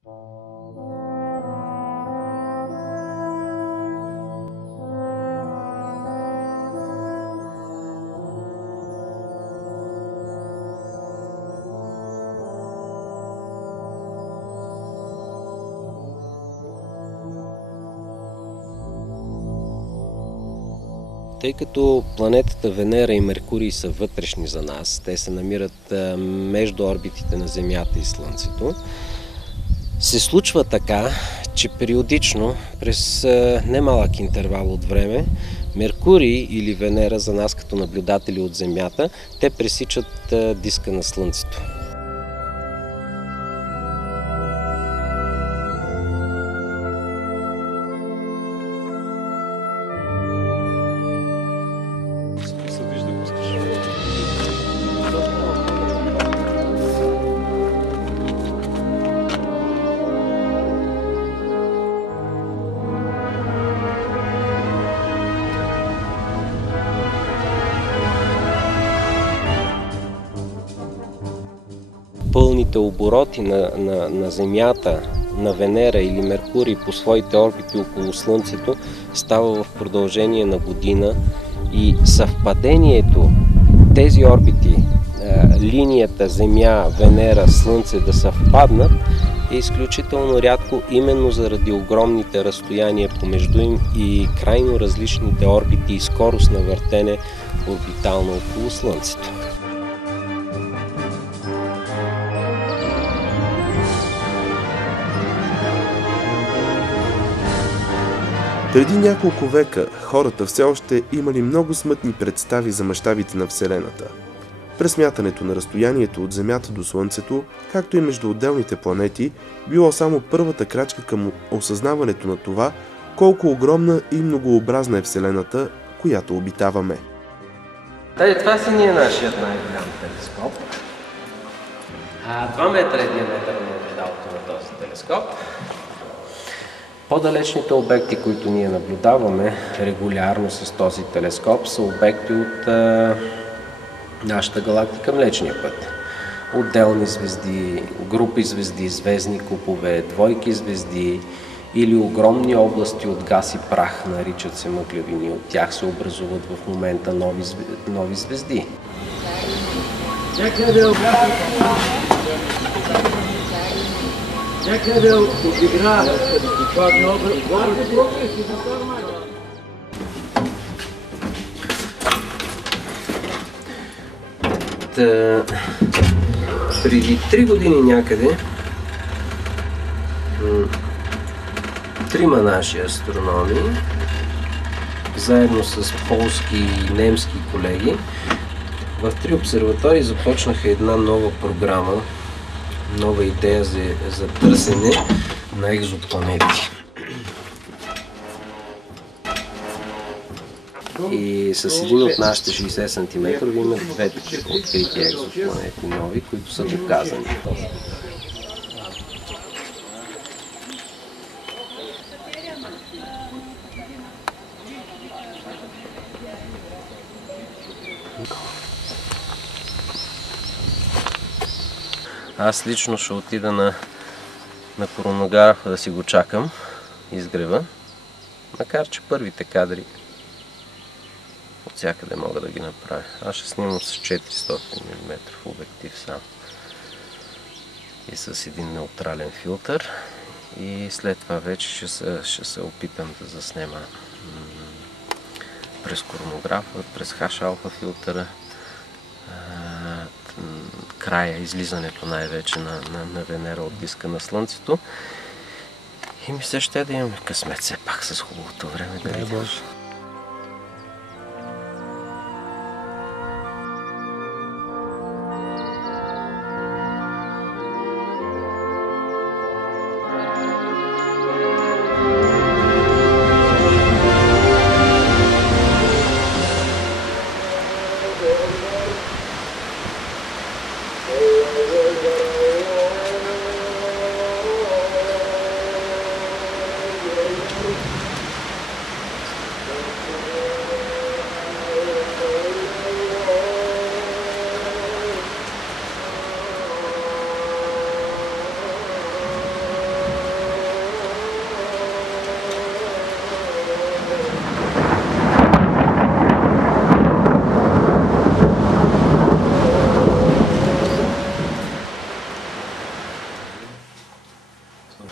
Тъй като планетата Венера и Меркурий са вътрешни за нас, те се намират между орбитите на Земята и Слънцето, се случва така, че периодично, през немалък интервал от време, Меркурий или Венера за нас като наблюдатели от Земята, те пресичат диска на Слънцето. Пълните обороти на Земята, на Венера или Меркурий по своите орбити около Слънцето става в продължение на година и съвпадението тези орбити, линията Земя, Венера, Слънце да съвпаднат е изключително рядко, именно заради огромните разстояния помежду им и крайно различните орбити и скорост на въртене орбитално около Слънцето. Преди няколко века хората все още имали много смътни представи за мащабите на Вселената. Пресмятането на разстоянието от Земята до Слънцето, както и между отделните планети, било само първата крачка към осъзнаването на това, колко огромна и многообразна е Вселената, която обитаваме. Това си ни е нашият най-голям телескоп. 2 метра е диаметър на огледалото на този телескоп. По-далечните обекти, които ние наблюдаваме регулярно с този телескоп, са обекти от нашата галактика Млечния път. Отделни звезди, групи звезди, звездни купове, двойки звезди или огромни области от газ и прах, наричат се мъглявини. От тях се образуват в момента нови звезди. Някъде обигра преди 3 години някъде 3 наши астрономи, заедно с полски и немски колеги, в 3 обсерватории започнаха една нова програма, нова идея за търсене на екзопланети. И с един от нашите 60 см има 2 открити екзопланети нови, които са доказани. Аз лично ще отида на коронографа да си го чакам, изгрева, макар че първите кадри от всякъде мога да ги направя. Аз ще снимам с 400 мм обектив сам и с един неутрален филтър и след това вече ще се опитам да заснема през коронографа, през H-алфа филтъра, края, излизането най-вече на Венера от диска на Слънцето. И ми се ще да имаме късмет все пак с хубавото време да видим.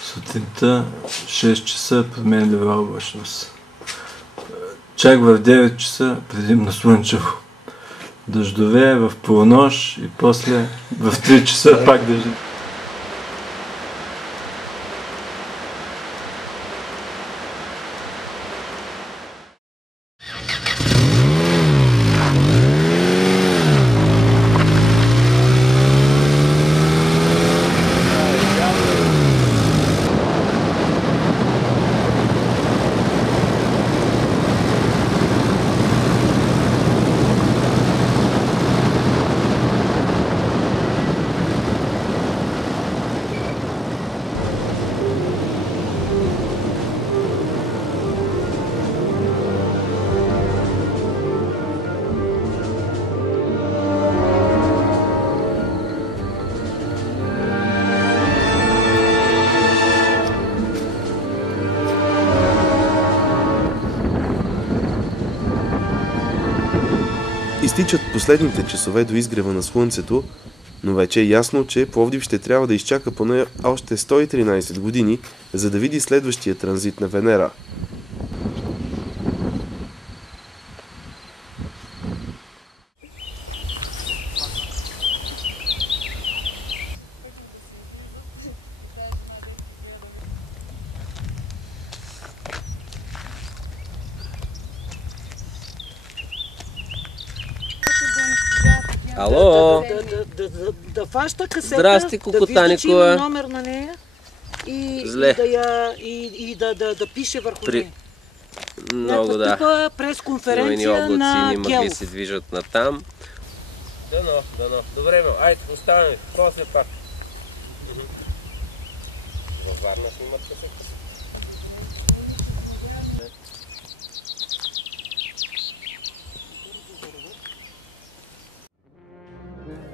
Сутринта 6 часа променлива облачност. Чак в 9 часа предимно слънчево. Дъждове в полунощ и после в 3 часа пак дъжд. Изтичат последните часове до изгрева на слънцето, но вече е ясно, че Пловдив ще трябва да изчака поне още 113 години, за да види следващия транзит на Венера. Ало! Да фаща касета, Здрасти, да вижда, че има номер на нея и да пише върху нея. Много да. Тук пресконференция на Гелов. Има се движат натам. Дано. Добре, айде, оставаме. После пак. Във Варна снимат касета.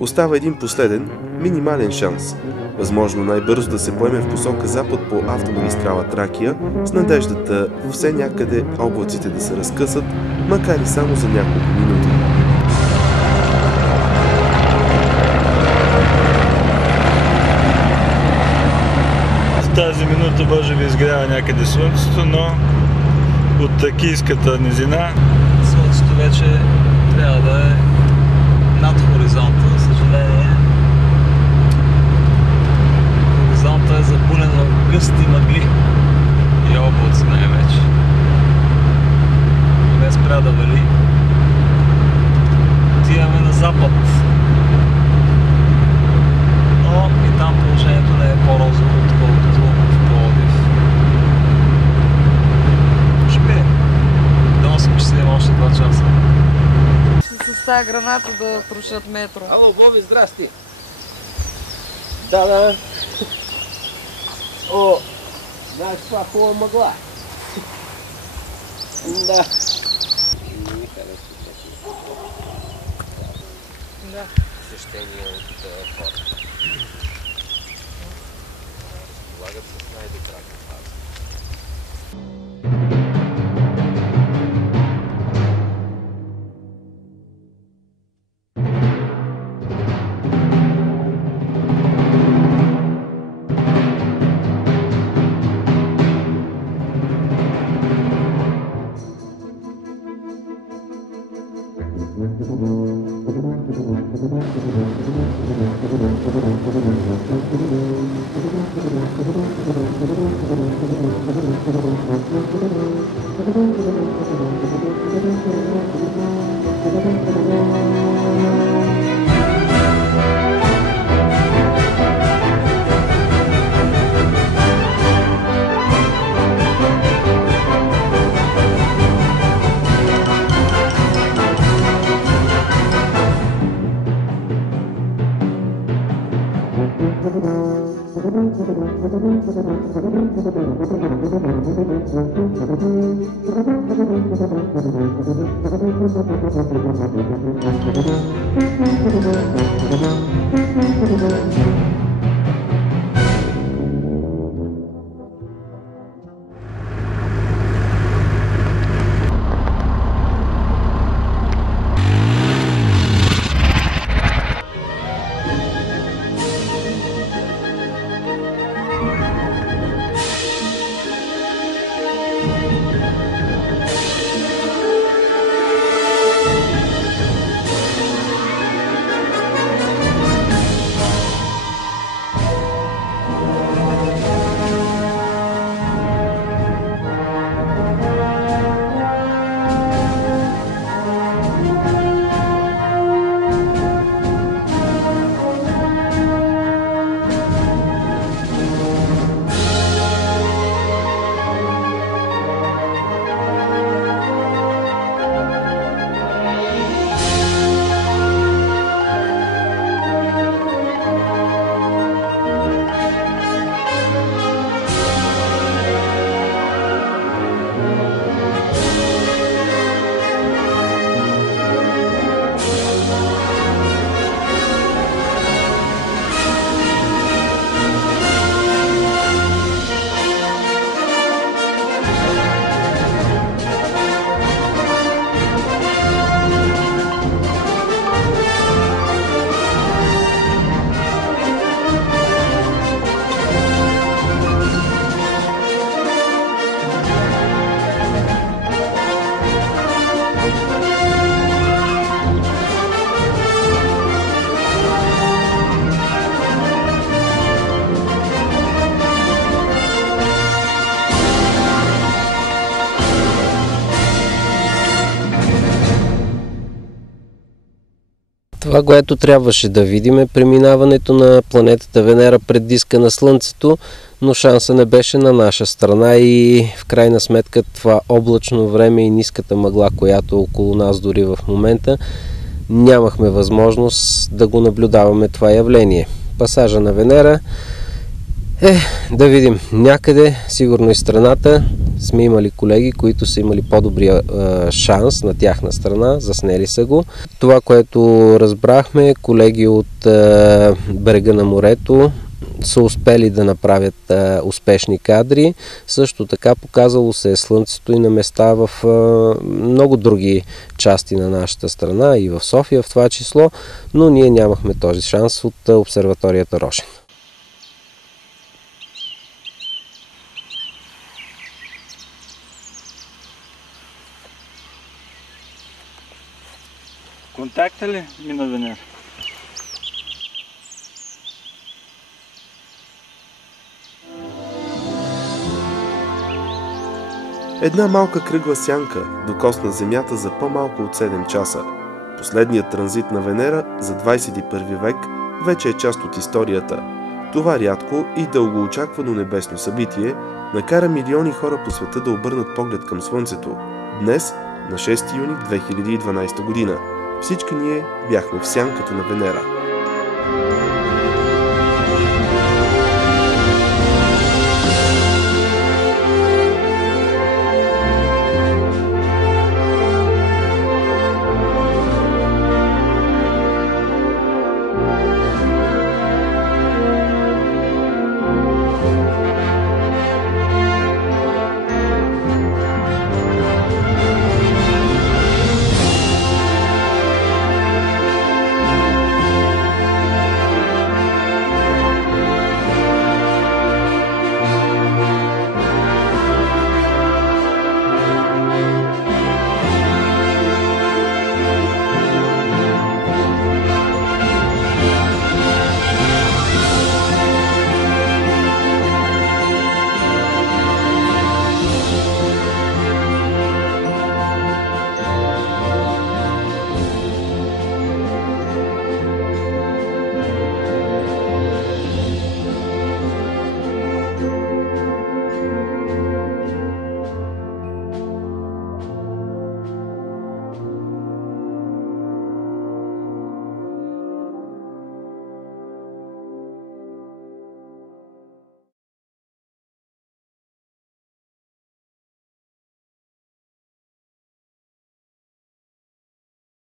Остава един последен, минимален шанс. Възможно най-бързо да се поеме в посока запад по автомагистрала Тракия, с надеждата все някъде облаците да се разкъсат, макар и само за няколко минути. В тази минута може би изгрява някъде слънцето, но от Тракийската низина слънцето вече трябва да е над хоризонта, за съжаление. Хоризонта е запълнен в гъсти мъгли и облаци най-вече. Не спря да вали. Отиваме на запад. Но и там положението не е по-розово, отколкото в Пловдив. Може би до 8 часа има още 2 часа. С тази граната да трошат метро. Ало, Боби, здрасти! Да. О, знаеш това хубава мъгла. Да. Не ми харесва точно. Да. Същение от хората. Разполагат с най-добрата фаза. Това, което трябваше да видим, е преминаването на планетата Венера пред диска на Слънцето, но шанса не беше на наша страна и в крайна сметка това облачно време и ниската мъгла, която е около нас дори в момента, нямахме възможност да го наблюдаваме това явление. Пасажа на Венера да видим някъде, сигурно и страната, сме имали колеги, които са имали по-добрия шанс на тяхна страна, заснели са го. Това, което разбрахме, колеги от брега на морето са успели да направят успешни кадри. Също така показало се е Слънцето и на места в много други части на нашата страна и в София в това число, но ние нямахме този шанс от обсерваторията Рошен. Контакта ли мина Венера? Една малка кръгла сянка докосна Земята за по-малко от 7 часа. Последният транзит на Венера за 21 век вече е част от историята. Това рядко и дългоочаквано небесно събитие накара милиони хора по света да обърнат поглед към Слънцето. Днес, на 6 юни 2012 година, всички ние бяхме в сянката на Венера.